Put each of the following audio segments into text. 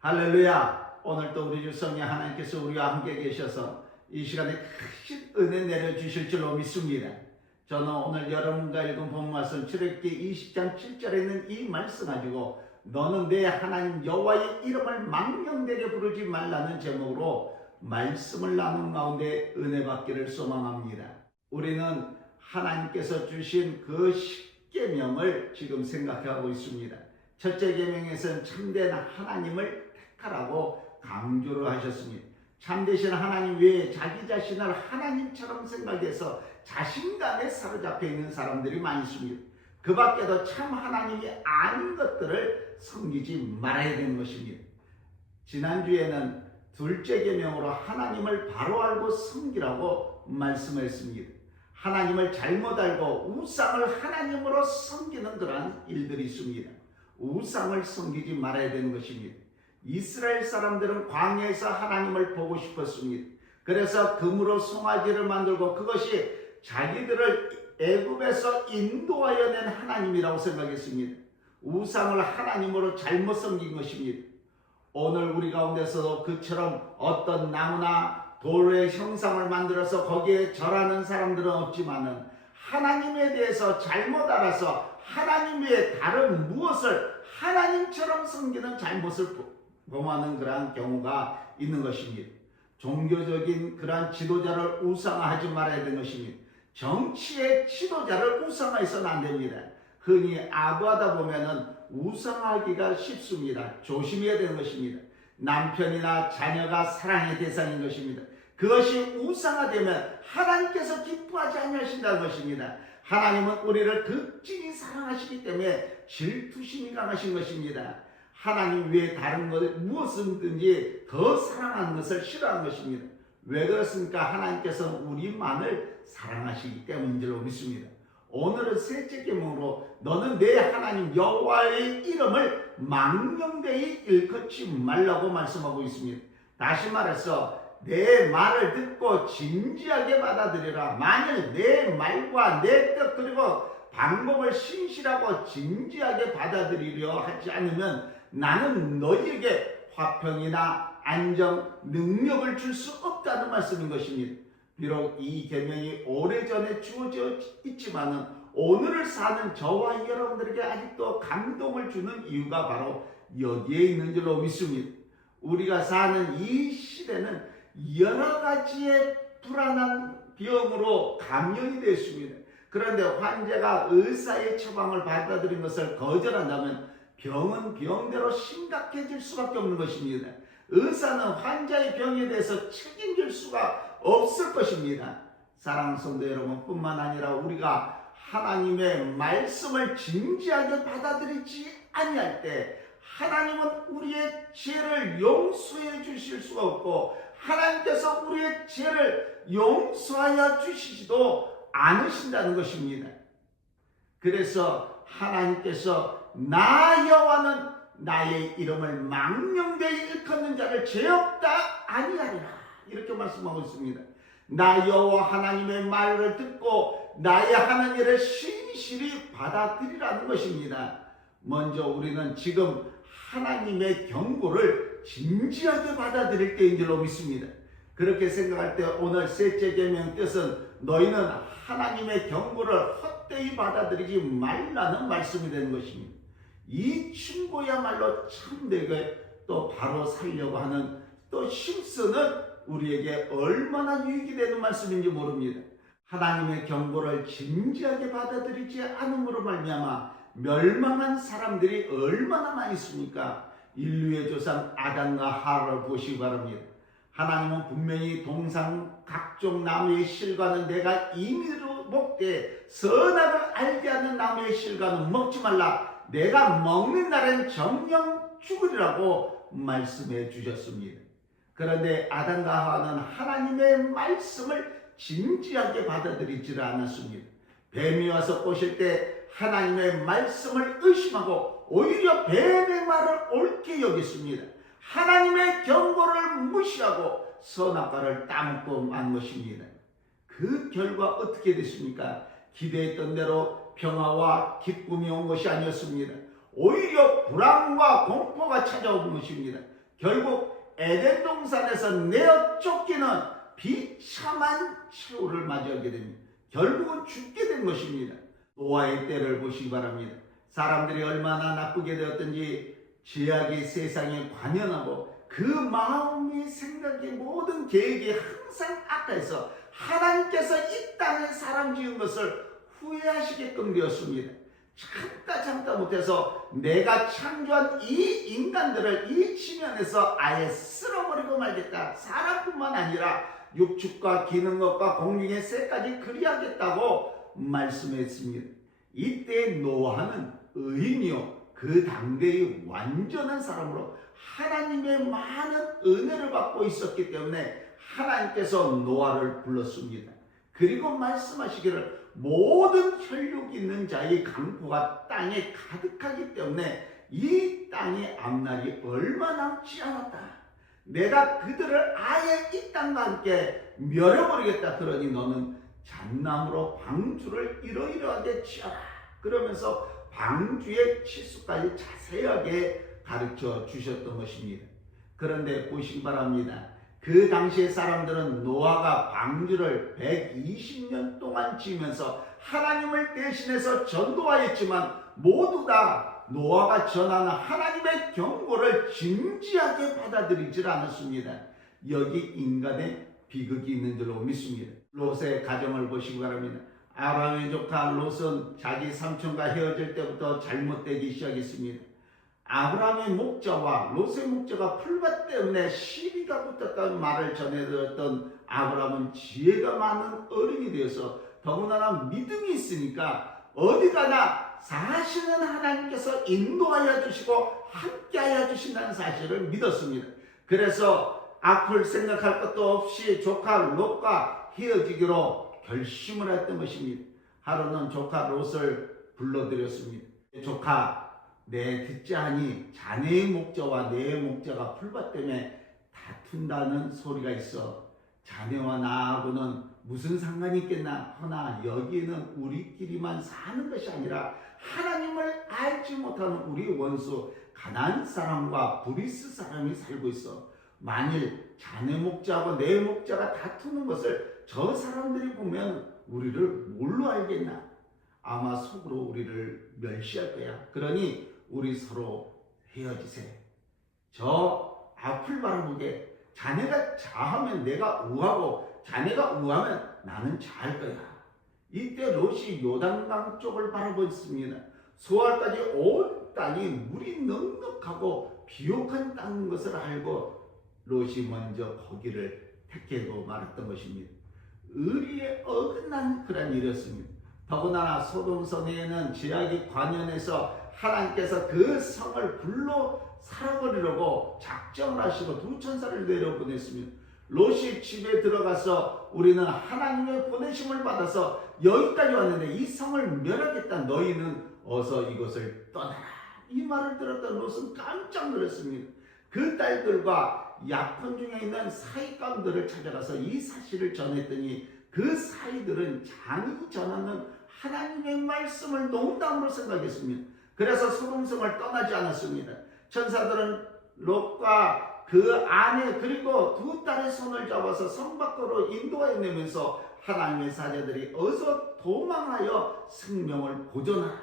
할렐루야. 오늘도 우리 주 성령 하나님께서 우리와 함께 계셔서 이 시간에 크신 은혜 내려주실 줄로 믿습니다. 저는 오늘 여러분과 읽은 본 말씀 출애굽기 20장 7절에 있는 이 말씀 가지고 너는 내 하나님 여호와의 이름을 망령되게 부르지 말라는 제목으로 말씀을 나눈 가운데 은혜 받기를 소망합니다. 우리는 하나님께서 주신 그 10계명을 지금 생각하고 있습니다. 첫째 계명에서는 참된 하나님을 택하라고 강조를 하셨습니다. 참되신 하나님 외에 자기 자신을 하나님처럼 생각해서 자신감에 사로잡혀 있는 사람들이 많이 있습니다. 그 밖에도 참 하나님이 아닌 것들을 섬기지 말아야 되는 것입니다. 지난주에는 둘째 계명으로 하나님을 바로 알고 섬기라고 말씀했습니다. 하나님을 잘못 알고 우상을 하나님으로 섬기는 그러한 일들이 있습니다. 우상을 섬기지 말아야 되는 것입니다. 이스라엘 사람들은 광야에서 하나님을 보고 싶었습니다. 그래서 금으로 송아지를 만들고 그것이 자기들을 애굽에서 인도하여 낸 하나님이라고 생각했습니다. 우상을 하나님으로 잘못 섬긴 것입니다. 오늘 우리 가운데서도 그처럼 어떤 나무나 돌의 형상을 만들어서 거기에 절하는 사람들은 없지만은 하나님에 대해서 잘못 알아서 하나님 외에 다른 무엇을 하나님처럼 섬기는 잘못을 범하는 그러한 경우가 있는 것입니다. 종교적인 그러한 지도자를 우상화하지 말아야 되는 것입니다. 정치의 지도자를 우상화해서는 안 됩니다. 흔히 아부하다 보면은 우상하기가 쉽습니다. 조심해야 되는 것입니다. 남편이나 자녀가 사랑의 대상인 것입니다. 그것이 우상화되면 하나님께서 기뻐하지 아니하신다는 것입니다. 하나님은 우리를 극진히 사랑하시기 때문에 질투심이 강하신 것입니다. 하나님 외에 다른 것 무엇이든지 더 사랑하는 것을 싫어하는 것입니다. 왜 그렇습니까? 하나님께서는 우리만을 사랑하시기 때문인 줄로 믿습니다. 오늘은 셋째 계명으로 너는 내 하나님 여호와의 이름을 망령되이 일컫지 말라고 말씀하고 있습니다. 다시 말해서 내 말을 듣고 진지하게 받아들여라. 만일 내 말과 내 뜻 그리고 방법을 신실하고 진지하게 받아들이려 하지 않으면 나는 너희에게 화평이나 안정, 능력을 줄 수 없다는 말씀인 것입니다. 비록 이 계명이 오래전에 주어져 있지만은 오늘을 사는 저와 여러분들에게 아직도 감동을 주는 이유가 바로 여기에 있는 줄로 믿습니다. 우리가 사는 이 시대는 여러 가지의 불안한 병으로 감염이 되었습니다. 그런데 환자가 의사의 처방을 받아들인 것을 거절한다면 병은 병대로 심각해질 수밖에 없는 것입니다. 의사는 환자의 병에 대해서 책임질 수가 없을 것입니다. 사랑하는 성도 여러분 뿐만 아니라 우리가 하나님의 말씀을 진지하게 받아들이지 아니할 때 하나님은 우리의 죄를 용서해 주실 수가 없고 하나님께서 우리의 죄를 용서하여 주시지도 않으신다는 것입니다. 그래서 하나님께서 나 여호와는 나의 이름을 망령되이 일컫는 자를 죄 없다 아니하리라 이렇게 말씀하고 있습니다. 나 여호와 하나님의 말을 듣고 나의 하나님을 신실히 받아들이라는 것입니다. 먼저 우리는 지금 하나님의 경고를 진지하게 받아들일 때인 줄로 믿습니다. 그렇게 생각할 때 오늘 셋째 계명 뜻은 너희는 하나님의 경고를 헛되이 받아들이지 말라는 말씀이 되는 것입니다. 이 충고야말로 참되게 또 바로 살려고 하는 또 힘쓰는 우리에게 얼마나 유익이 되는 말씀인지 모릅니다. 하나님의 경고를 진지하게 받아들이지 않음으로 말미암아 멸망한 사람들이 얼마나 많이 있습니까? 인류의 조상 아담과 하와를 보시기 바랍니다. 하나님은 분명히 동상 각종 나무의 실과는 내가 임의로 먹되 선악을 알게 하는 나무의 실과는 먹지 말라. 내가 먹는 날엔 정령 죽으리라고 말씀해 주셨습니다. 그런데 아담과 하와는 하나님의 말씀을 진지하게 받아들이지를 않았습니다. 뱀이 와서 꼬실 때 하나님의 말씀을 의심하고 오히려 뱀의 말을 옳게 여겼습니다. 하나님의 경고를 무시하고 선악과를 따먹고 만 것입니다. 그 결과 어떻게 됐습니까? 기대했던 대로 평화와 기쁨이 온 것이 아니었습니다. 오히려 불안과 공포가 찾아온 것입니다. 결국 에덴 동산에서 내어 쫓기는 비참한 최후를 맞이하게 됩니다. 결국은 죽게 된 것입니다. 노아의 때를 보시기 바랍니다. 사람들이 얼마나 나쁘게 되었든지 죄악이 세상에 관연하고 그 마음이 생각이 모든 계획이 항상 악해서 하나님께서 이 땅에 사람 지은 것을 후회하시게끔 되었습니다. 참다 못해서 내가 창조한 이 인간들을 이 지면에서 아예 쓸어버리고 말겠다. 사람뿐만 아니라 육축과 기는 것과 공중의 새까지 그리하겠다고 말씀했습니다. 이때 노아는 의인이요 그 당대의 완전한 사람으로 하나님의 많은 은혜를 받고 있었기 때문에 하나님께서 노아를 불렀습니다. 그리고 말씀하시기를 모든 혈육 있는 자의 강포가 땅에 가득하기 때문에 이 땅의 앞날이 얼마 남지 않았다. 내가 그들을 아예 이 땅과 함께 멸해버리겠다. 그러니 너는 잣나무로 방주를 이러이러하게 지어라. 그러면서 방주의 치수까지 자세하게 가르쳐 주셨던 것입니다. 그런데 보시기 바랍니다. 그 당시의 사람들은 노아가 방주를 120년 동안 지으면서 하나님을 대신해서 전도하였지만 모두 다 노아가 전하는 하나님의 경고를 진지하게 받아들이질 않았습니다. 여기 인간의 비극이 있는 줄로 믿습니다. 롯의 가정을 보시기 바랍니다. 아브라함의 조카 롯은 자기 삼촌과 헤어질 때부터 잘못되기 시작했습니다. 아브라함의 목자와 롯의 목자가 풀밭 때문에 시비가 붙었다는 말을 전해들었던 아브라함은 지혜가 많은 어른이 되어서 더군다나 믿음이 있으니까 어디 가나 사실은 하나님께서 인도하여 주시고 함께하여 주신다는 사실을 믿었습니다. 그래서 앞을 생각할 것도 없이 조카 롯과 헤어지기로 결심을 했던 것입니다. 하루는 조카 롯을 불러들였습니다. 조카, 내 듣지 하니 자네의 목자와 내 목자가 풀밭 때문에 다툰다는 소리가 있어. 자네와 나하고는 무슨 상관이 있겠나. 허나 여기는 우리끼리만 사는 것이 아니라 하나님을 알지 못하는 우리 원수 가나안 사람과 브리스 사람이 살고 있어. 만일 자네 목자하고 내 목자가 다투는 것을 저 사람들이 보면 우리를 뭘로 알겠나. 아마 속으로 우리를 멸시할 거야. 그러니 우리 서로 헤어지세. 저 앞을 바라보게. 자네가 자하면 내가 우하고 자네가 우하면 나는 자할 거야. 이때 롯이 요단강 쪽을 바라보았습니다. 소알까지 온 땅이 물이 넉넉하고 비옥한 땅인 것을 알고 롯이 먼저 거기를 택하고 말았던 것입니다. 의리에 어긋난 그런 일이었습니다. 더군다나 소돔 성에는 죄악이 관연해서 하나님께서 그 성을 불로 살아버리려고 작정을 하시고 두 천사를 내려보냈습니다. 롯이 집에 들어가서 우리는 하나님의 보내심을 받아서 여기까지 왔는데 이 성을 멸하겠다. 너희는 어서 이곳을 떠나라. 이 말을 들었던 롯은 깜짝 놀랐습니다. 그 딸들과 약혼 중에 있는 사이감들을 찾아가서 이 사실을 전했더니 그 사이들은 장이 전하는 하나님의 말씀을 농담으로 생각했습니다. 그래서 소돔성을 떠나지 않았습니다. 천사들은 롯과 그 아내 그리고 두 딸의 손을 잡아서 성 밖으로 인도해내면서 하나님의 사자들이 어서 도망하여 생명을 보존하라.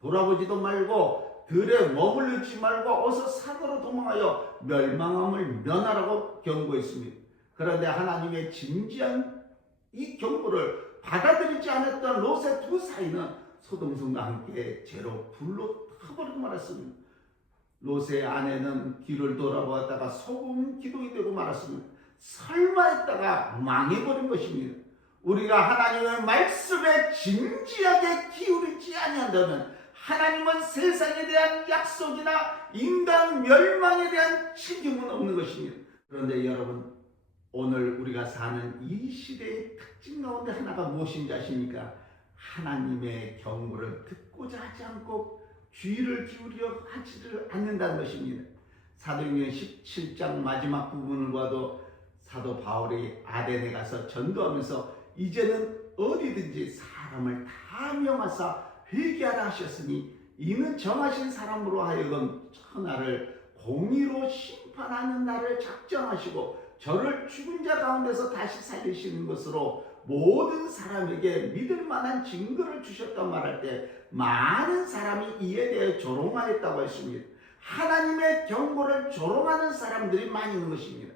돌아보지도 말고 들에 머물르지 말고 어서 산으로 도망하여 멸망함을 면하라고 경고했습니다. 그런데 하나님의 진지한 이 경고를 받아들이지 않았던 롯의 두 사이는 소돔성과 함께 죄로 불로 타버리고 말았습니다. 롯의 아내는 뒤를 돌아보았다가 소금 기둥이 되고 말았습니다. 설마 했다가 망해버린 것입니다. 우리가 하나님의 말씀에 진지하게 기울이지 아니한다면 하나님은 세상에 대한 약속이나 인간 멸망에 대한 책임은 없는 것입니다. 그런데 여러분, 오늘 우리가 사는 이 시대의 특징 가운데 하나가 무엇인지 아십니까? 하나님의 경고를 듣고자 하지 않고 귀를 기울여 하지를 않는다는 것입니다. 사도행전 17장 마지막 부분을 봐도 사도 바울이 아덴에 가서 전도하면서 이제는 어디든지 사람을 다 명하사 회개하라 하셨으니 이는 정하신 사람으로 하여금 천하를 공의로 심판하는 날을 작정하시고 저를 죽은 자 가운데서 다시 살리시는 것으로 모든 사람에게 믿을 만한 증거를 주셨다 말할 때 많은 사람이 이에 대해 조롱하였다고 했습니다. 하나님의 경고를 조롱하는 사람들이 많이 있는 것입니다.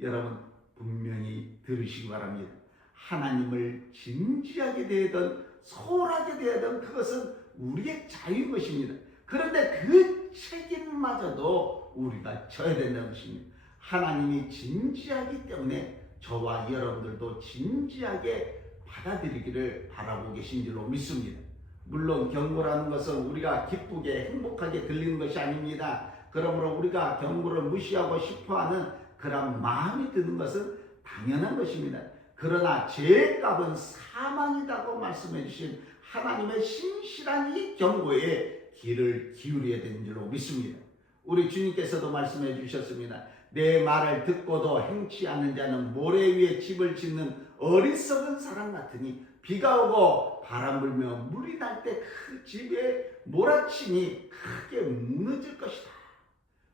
여러분 분명히 들으시기 바랍니다. 하나님을 진지하게 대하든 소홀하게 대하든 그것은 우리의 자유인 것입니다. 그런데 그 책임마저도 우리가 져야 된다는 것입니다. 하나님이 진지하기 때문에 저와 여러분들도 진지하게 받아들이기를 바라고 계신 줄로 믿습니다. 물론 경고라는 것은 우리가 기쁘게 행복하게 들리는 것이 아닙니다. 그러므로 우리가 경고를 무시하고 싶어하는 그런 마음이 드는 것은 당연한 것입니다. 그러나 죄의 값은 사망이라고 말씀해 주신 하나님의 신실한 이 경고에 귀를 기울여야 되는 줄로 믿습니다. 우리 주님께서도 말씀해 주셨습니다. 내 말을 듣고도 행치 않는 자는 모래 위에 집을 짓는 어리석은 사람 같으니 비가 오고 바람 불며 물이 날 때 그 집에 몰아치니 크게 무너질 것이다.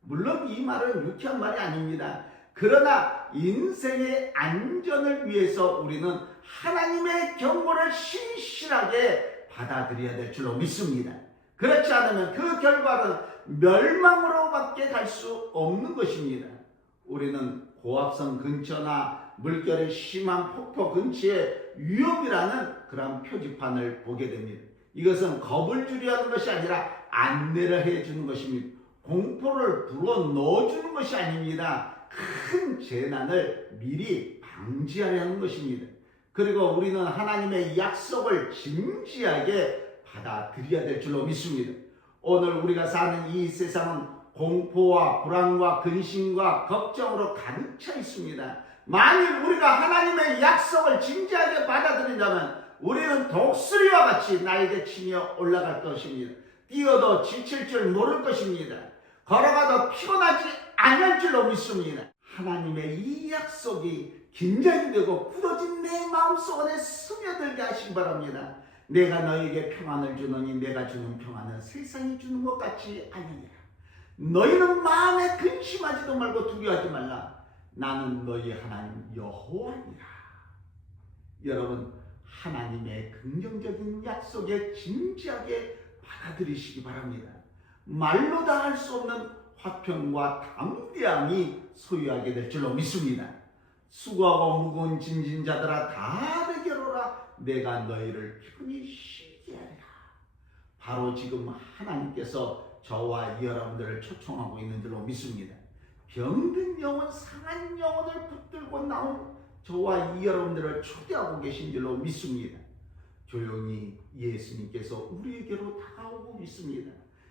물론 이 말은 유쾌한 말이 아닙니다. 그러나 인생의 안전을 위해서 우리는 하나님의 경고를 신실하게 받아들여야 될 줄로 믿습니다. 그렇지 않으면 그 결과는 멸망으로밖에 갈 수 없는 것입니다. 우리는 고압선 근처나 물결이 심한 폭포 근처에 위험이라는 그런 표지판을 보게 됩니다. 이것은 겁을 주려 하는 것이 아니라 안내를 해주는 것입니다. 공포를 불어 넣어주는 것이 아닙니다. 큰 재난을 미리 방지하려 하는 것입니다. 그리고 우리는 하나님의 약속을 진지하게 받아들여야 될 줄로 믿습니다. 오늘 우리가 사는 이 세상은 공포와 불안과 근심과 걱정으로 가득 차 있습니다. 만일 우리가 하나님의 약속을 진지하게 받아들인다면 우리는 독수리와 같이 날개 치며 올라갈 것입니다. 뛰어도 지칠 줄 모를 것입니다. 걸어가도 피곤하지 않을 줄로 믿습니다. 하나님의 이 약속이 긴장이 되고 굳어진 내 마음속 안에 스며들게 하시기 바랍니다. 내가 너에게 평안을 주노니 내가 주는 평안은 세상이 주는 것 같지 아니니라. 너희는 마음에 근심하지도 말고 두려워하지 말라. 나는 너희 하나님 여호와니라. 여러분 하나님의 긍정적인 약속에 진지하게 받아들이시기 바랍니다. 말로 다 할 수 없는 화평과 담대함이 소유하게 될 줄로 믿습니다. 수고하고 무거운 짐진 자들아 다 내게로 오라. 내가 너희를 편히 쉬게 하리라. 바로 지금 하나님께서 저와 여러분들을 초청하고 있는 줄로 믿습니다. 병든 영혼, 상한 영혼을 붙들고 나온 저와 여러분들을 초대하고 계신 줄로 믿습니다. 조용히 예수님께서 우리에게로 다가오고 있습니다.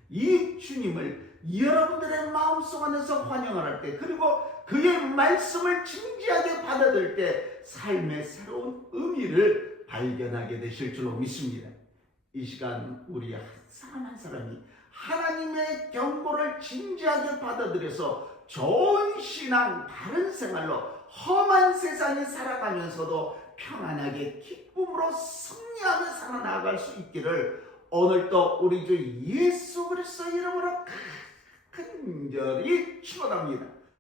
이 주님을 여러분들의 마음속 안에서 환영을 할 때, 그리고 그의 말씀을 진지하게 받아들일 때 삶의 새로운 의미를 발견하게 되실 줄로 믿습니다. 이 시간 우리 한 사람 한 사람이 하나님의 경고를 진지하게 받아들여서 좋은 신앙, 바른 생활로 험한 세상에 살아가면서도 평안하게 기쁨으로 승리하며 살아나갈 수 있기를 오늘도 우리 주 예수 그리스도의 이름으로 간절히 축원합니다.